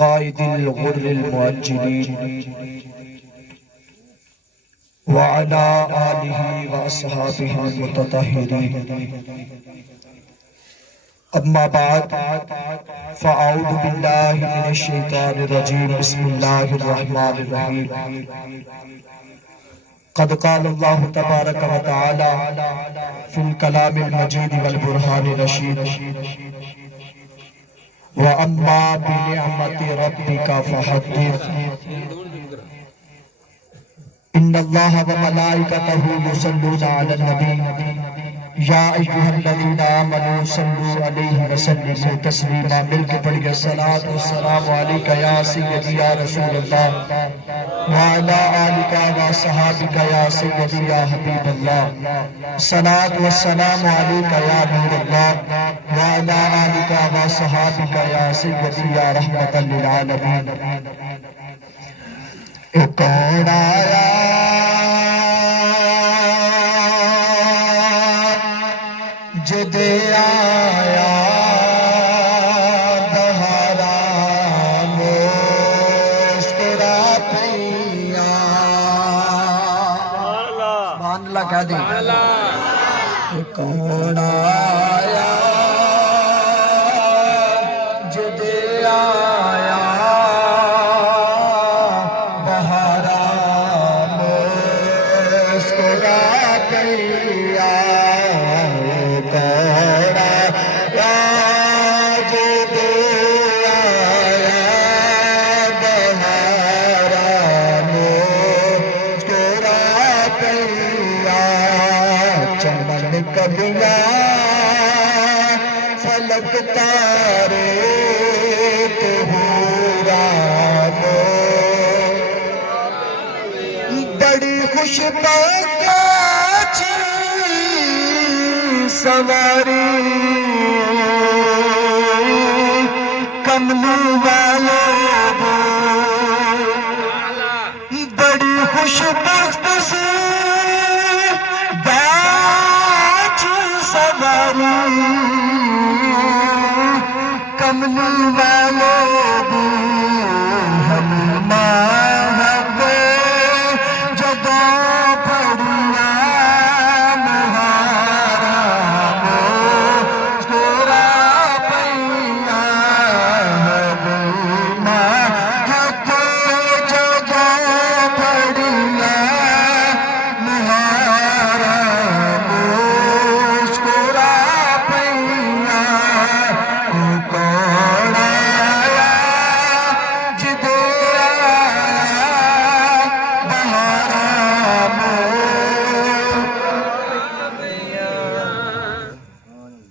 قائد الغر المؤجلين وعلى آله وأصحابه المتطهرين اما بعد فاعوذ باللہ من الشیطان الرجیم بسم اللہ الرحمن الرحیم قد قال اللہ تبارک و تعالی فی الکلام المجید والبرہان الرشید وَأَمَّا بِنِعْمَةِ رَبِّكَ فَحَدِّثْ إِنَّ اللَّهَ وَمَلَائِكَتَهُ يُصَلُّونَ عَلَى النَّبِيِّ يَا أَيُّهَا الَّذِينَ آمَنُوا صَلُّوا عَلَيْهِ وَسَلِّمُوا تَسْلِيمًا مل کے پڑھیے الصلاۃ والسلام علیک یا سیدی یا رسول اللہ وعلی آلک وصحابک یا سیدی یا حبیب اللہ الصلاۃ والسلام علیک یا نور اللہ وعلی آلک وصحابک یا سیدی یا رحمت للعالمین ایک اور آیا جدے آیا دہارا مسکرا پیا سبحان اللہ کہہ دیں کون آیا جدے آیا دہارا مسکرا پیا فلک تارے بڑی خوش سواری کملو والے بڑی خوش بخت سے سواری کملی والے ہم ماہبے جگہ پڑیا مہارا مسکرا پیا ہم ماہبے جگہ پڑیا مہارا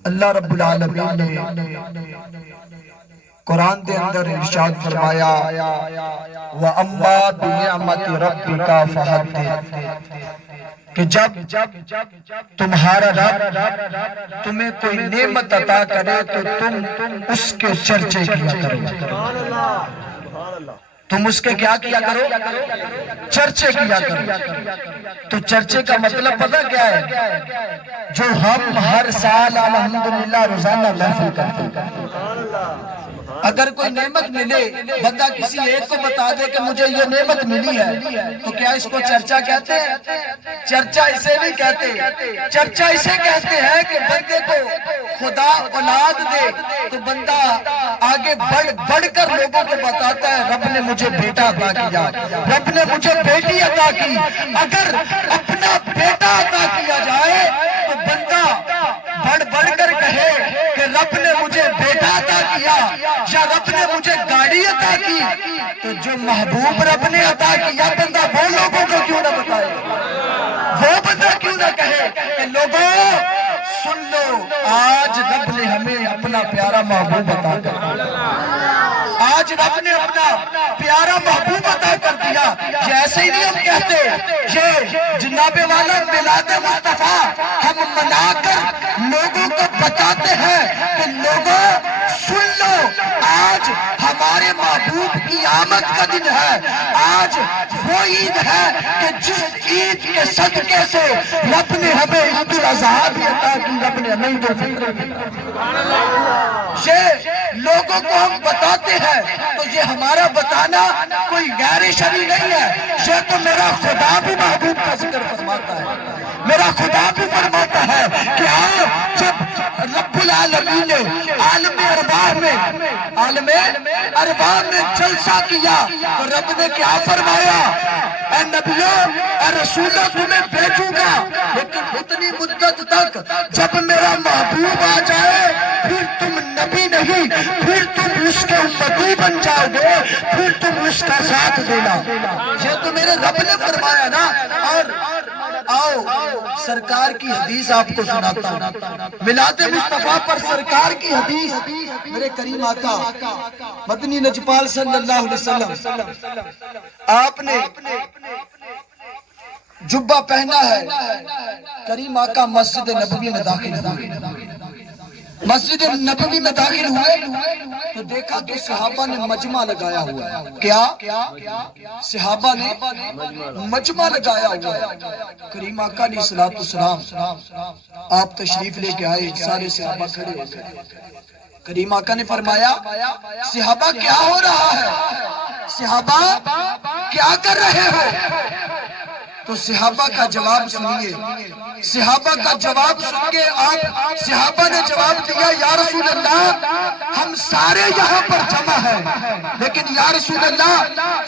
اللہ رب العالمین نے قرآن دے اندر ارشاد فرمایا وَأَمَّا بِنِعْمَةِ رَبِّكَ فَحَدِّثْ کہ جب تمہارا رب تمہیں کوئی نعمت عطا کرے تو تم اس کے چرچے کیا کرو تم اس کے کیا کرو چرچے کیا کرو تو چرچے کا مطلب پتہ کیا ہے جو ہم ہر سال الحمدللہ روزانہ محفل کرتے ہیں اگر کوئی نعمت ملے بندہ کسی ایک کو بتا دے کہ مجھے یہ نعمت ملی ہے تو کیا اس کو چرچا کہتے ہیں چرچا اسے نہیں کہتے چرچا اسے کہتے ہیں کہ بندے کو خدا اولاد دے تو بندہ آگے بڑھ کر لوگوں کو بتاتا ہے رب نے مجھے بیٹا عطا کیا رب نے مجھے بیٹی عطا کی اگر اپنا بیٹا عطا کیا جائے تو بندہ بڑھ کر کہے کہ رب نے مجھے بیٹا عطا کیا یا رب نے مجھے گاڑی عطا کی تو جو محبوب رب نے عطا کیا بندہ وہ لوگوں کو کیوں نہ بتائے وہ بندہ کیوں نہ کہے کہ لوگوں سن لو آج رب نے ہمیں اپنا پیارا محبوب عطا کر دیا آج رب نے اپنا پیارا محبوب عطا کر دیا یہ ایسے ہی نہیں ہم کہتے یہ جناب والا میلاد مصطفیٰ ہم منا کر لوگوں کو بتاتے ہیں کہ لوگوں سن لو آج آج ہمارے محبوب کی آمد کا دن ہے، آج وہ عید ہے کہ جس عید کے صدقے سے رب نے ہمیں عید الاضحیٰ بھی عطا کی، رب نے ہمیں عید الفطر بھی۔ یہ لوگوں کو ہم بتاتے ہیں تو یہ ہمارا بتانا کوئی غیر شرعی نہیں ہے، یہ تو میرا خدا بھی محبوب کا ذکر فرماتا ہے، میرا خدا بھی فرماتا ہے کہ جب رب العالمین نے عالم ارواح میں جلسہ کیا تو رب نے کیا فرمایا؟ اے نبیوں اے رسولوں تمہیں بھیجوں گا لیکن اتنی مدت تک جب میرا محبوب آ جائے پھر تم نبی نہیں، پھر تم اس کے امتی بن جاؤ گے، پھر تم اس کا ساتھ دینا۔ یہ تو میرے رب نے فرمایا نا۔ اور آؤ سرکار کی حدیث آپ کو سناتا ہوں، میلاد مصطفیٰ پر سرکار کی حدیث۔ میرے کریم آقا مدنی نجپال صلی اللہ علیہ وسلم آپ نے جبہ پہنا ہے، کریم آقا مسجد نبوی میں داخل ہوئے، مسجد نبوی میں داخل ہوئے تو دیکھا کہ صحابہ نے مجمع لگایا ہوا ہے۔ کیا؟ صحابہ نے مجمع لگایا ہوا ہے۔ کریم آقا علیہ السلام آپ تشریف لے کے آئے، سارے صحابہ کھڑے ہو گئے۔ کریم آقا نے فرمایا صحابہ کیا ہو رہا ہے؟ صحابہ کیا کر رہے ہو؟ تو صحابہ کا جواب سنیے، صحابہ کا جواب سن کے آپ صحابہ نے جواب دیا یا رسول اللہ ہم سارے یہاں پر جمع ہیں، لیکن یا رسول اللہ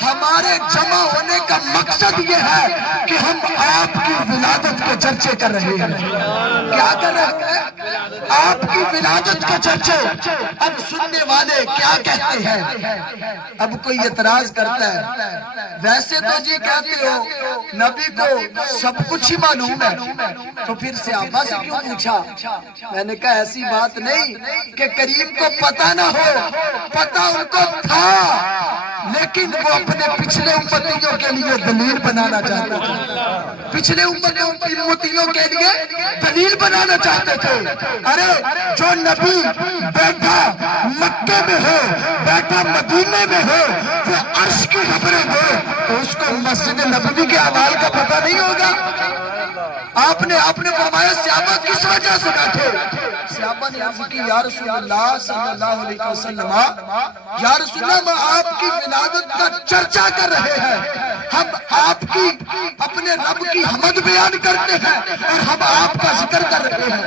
ہمارے جمع ہونے کا مقصد یہ ہے کہ ہم آپ کی ولادت کے چرچے کر رہے ہیں۔ کیا کر رہے ہیں؟ آپ کی ولادت کے چرچے۔ اب سننے والے کیا کہتے ہیں؟ اب کوئی اعتراض کرتا ہے ویسے تو جی کہتے ہو نبی کو سب کچھ ہی معلوم ہے، تو پھر صحابہ سے کیوں پوچھا؟ میں نے کہا ایسی بات نہیں کہ کریم کو پتہ نہ ہو، پتہ ان کو تھا، لیکن وہ اپنے پچھلے امتیوں کے لیے دلیل بنانا چاہتے تھے، پچھلے امتیوں کے لیے دلیل بنانا چاہتے تھے۔ ارے جو نبی بیٹھا مکے میں ہو، بیٹھا مدینے میں ہو، وہ عرش کی خبریں ہو تو اس کو مسجد نبوی کے احوال کا پتہ نہیں ہوگا؟ آپ نے فرمایا صحابہ کس وجہ سے بیٹھے؟ صحابہ نے عرض کی یا رسول اللہ صلی اللہ علیہ وسلم، یا رسول اللہ ہم آپ کی ولادت کا چرچا کر رہے ہیں، ہم آپ کی اپنے رب کی حمد بیان کرتے ہیں اور ہم آپ کا ذکر کر رہے ہیں،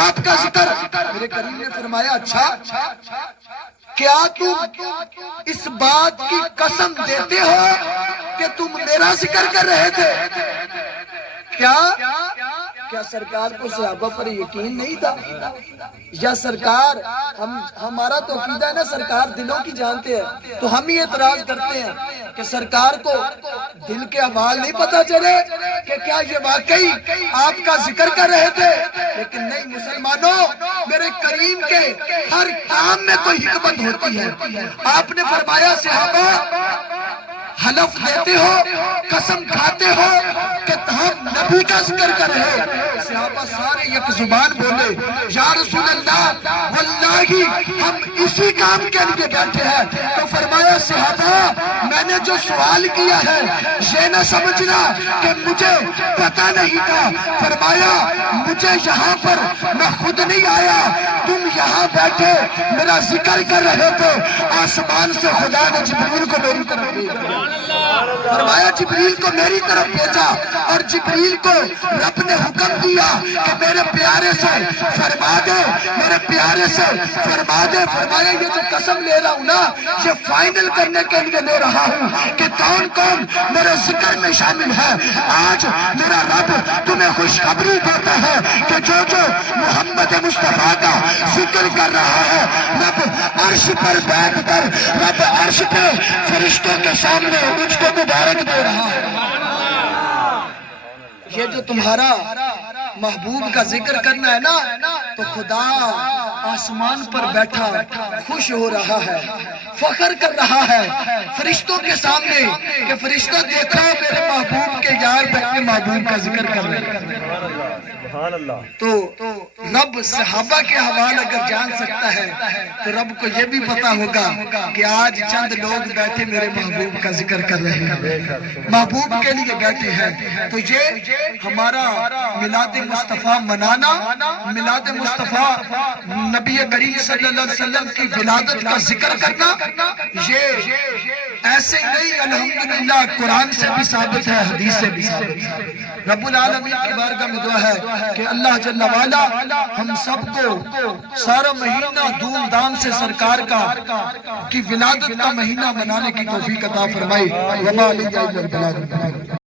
آپ کا ذکر۔ میرے کریم نے فرمایا اچھا کیا تم اس بات کی قسم دیتے ہو کہ تم میرا ذکر کر رہے تھے؟ کیا سرکار کو صحابہ پر یقین نہیں تھا؟ یا سرکار ہمارا تو عقیدہ ہے نا سرکار دلوں کی جانتے ہیں، تو ہم ہی اعتراض کرتے ہیں کہ سرکار کو دل کے احوال نہیں پتا چلے کہ کیا یہ واقعی آپ کا ذکر کر رہے تھے؟ لیکن نہیں مسلمانوں، میرے کریم کے ہر کام میں کوئی حکمت ہوتی ہے۔ آپ نے فرمایا صحابہ حلف دیتے ہو، قسم کھاتے ہو کہ ہم نبی کا ذکر کر رہے ہیں؟ صحابہ سارے یک زبان بولے یا رسول اللہ واللہ ہم اسی کام کے لیے بیٹھے ہیں۔ تو فرمایا صحابہ میں نے جو سوال کیا ہے یہ نہ سمجھنا کہ مجھے پتہ نہیں تھا، فرمایا مجھے یہاں پر میں خود نہیں آیا، تم یہاں بیٹھے میرا ذکر کر رہے تھے، آسمان سے خدا نے جبریل کو میری طرف بھیجا، فرمایا جبریل کو میری طرف بھیجا، اور جبریل کو رب نے حکم دیا کہ میرے پیارے سے فرما دے، میرے پیارے سے فرما دے۔ فرمایا یہ جو قسم لے رہا ہوں نا یہ فائنل کرنے کے لیے لے رہا ہوں کہ کون کون میرے ذکر میں شامل ہے۔ آج میرا رب تمہیں خوشخبری دیتا ہے کہ جو محمد مصطفیٰ کا ذکر کر رہا ہے رب عرش پر بیٹھ کر رب عرش پہ فرشتوں کے سامنے مجھ کو مبارک دے رہا ہے۔ یہ جو تمہارا محبوب کا ذکر کرنا ہے نا تو خدا آسمان پر بیٹھا خوش ہو رہا ہے، فخر کر رہا ہے فرشتوں کے سامنے کہ فرشتوں دیکھو میرے محبوب کے یار بیٹھے محبوب کا ذکر کر رہے ہیں۔ سبحان اللہ. تو رب صحابہ کے حوال اگر جان سکتا ہے تو رب کو یہ بھی پتا ہوگا کہ آج چند لوگ بیٹھے میرے محبوب کا ذکر کر رہے ہیں، محبوب کے لیے بیٹھے ہیں. تو یہ ہمارا میلاد مصطفیٰ منانا، میلاد مصطفیٰ نبی کریم صلی اللہ علیہ وسلم کی ولادت کا ذکر کرنا، یہ ایسے ہی نہیں، الحمدللہ قرآن سے بھی ثابت ہے، حدیث سے بھی ثابت ہے. رب العالمین کی بارگاہ میں دعا ہے کہ اللہ جل وعلا ہم سب کو سارا مہینہ دھوم دھام سے سرکار کی ولادت کا مہینہ منانے کی توفیق عطا فرمائے. وما علیہ الا البلاغ.